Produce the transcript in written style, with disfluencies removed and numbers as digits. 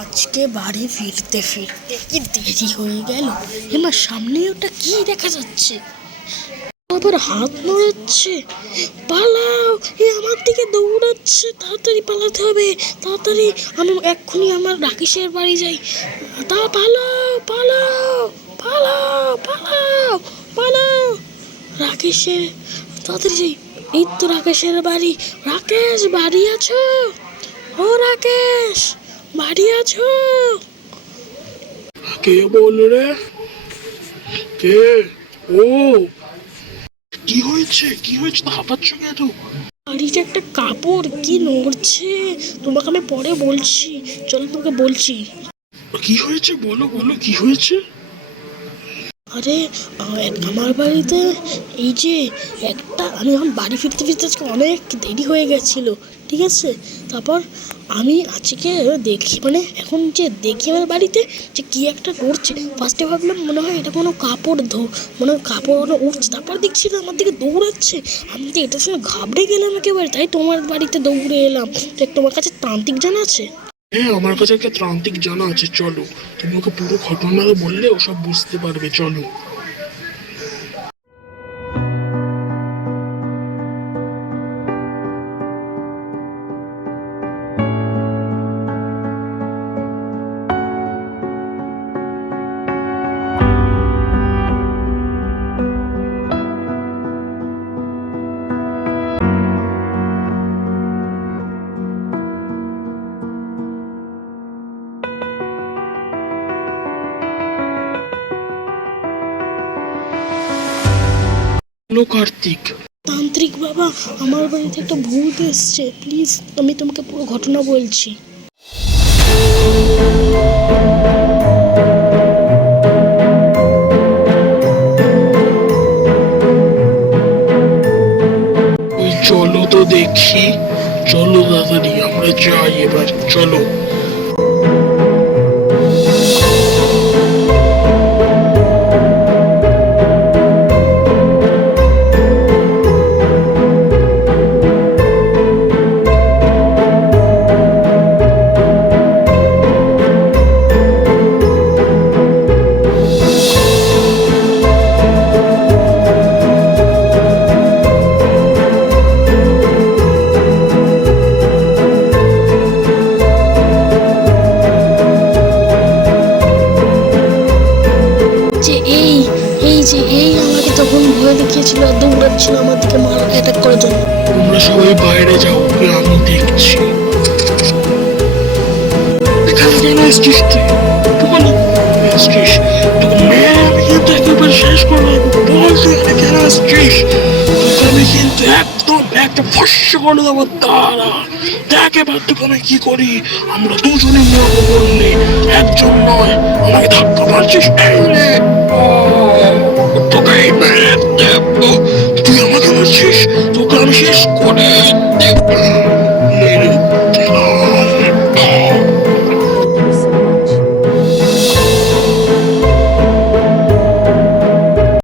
আজকে বাড়ি ফিরতে ফিরতে কি দেরি হয়ে গেল। এবার সামনে ওটা কি দেখা যাচ্ছে, আবার হাত নড়াচ্ছে। পালাও, এ আমার দিকে দৌড়াচ্ছে, তাড়াতাড়ি পালাতে হবে, তাড়াতাড়ি। আমি এক্ষুনি আমার রাকেশের বাড়ি যাই। তা পালাও পালাও পালাও পালাও পালাও রাকেশের, তাড়াতাড়ি যাই। এই তো রাকেশের বাড়ি। রাকেশ, বাড়ি আছো? ও রাকেশ, বাড়ি আছো? কে বল রে? কে? ও, কি হয়েছে? কি হয়েছে? তো হাঁপাচ্ছ কেন? বাড়িতে একটা কাপড় কি নড়ছে, তোমাকে আমি পরে বলছি। চলো তোমাকে বলছি। কি হয়েছে? বলো বলো, কি হয়েছে? আরে আমার বাড়িতে এই যে আমি এখন বাড়ি ফিরতে ফিরতে আজকে অনেক দেরি হয়ে গেছিল, ঠিক আছে। তারপর আমি আজকে দেখি, মানে এখন যে দেখি আমার বাড়িতে যে কি একটা নড়ছে। ফার্স্টে ভাবলাম মনে হয় এটা কোনো কাপড় মনে হয় কাপড় উঠছে। তারপর দেখছি না আমার দিকে দৌড়াচ্ছে। আমি তো এটার সময় ঘাবড়ে গেলাম একেবারে, তাই তোমার বাড়িতে দৌড়ে এলাম। তো তোমার কাছে তান্ত্রিক জানা আছে? হ্যাঁ, আমার কাছে একটা ত্রান্তিক জানা আছে, চলো। তুমি ওকে পুরো ঘটনা বললে ও সব বুঝতে পারবে, চলো। হ্যালো কার্তিক। তান্ত্রিক বাবা, আমার বাড়িতে একটা ভূত এসছে, প্লিজ আমি তোমাকে পুরো ঘটনা বলছি। ওই চলো তো দেখি, চলো তাড়াতাড়ি আমরা যাই এবার, চলো। এই আমাকে তখন ভয় দেখিয়েছিল আর দৌড়াচ্ছিল আমার দিকে অ্যাটাক করার জন্য। তোমরা সবাই বাইরে যাও, আমি দেখছি। এখানে কেন এসছিস তুই? বল, এসছিস তোকে মেরে আমি কিন্তু একেবারে শেষ করে দেবো। বল তুই এখানে কেন এসছিস? তোকে আমি কিন্তু একদম একটা ফস্য করে দেবো। তারা দেখ এবার তোকে আমি কি করি। আমরা দুজনে মরবো বললে, একজন নয়। আমাকে ধাক্কা মারছিস, এই রে। তোকে মেরে দেবো। তুই আমাকে মারছিস, তোকে আমি শেষ করে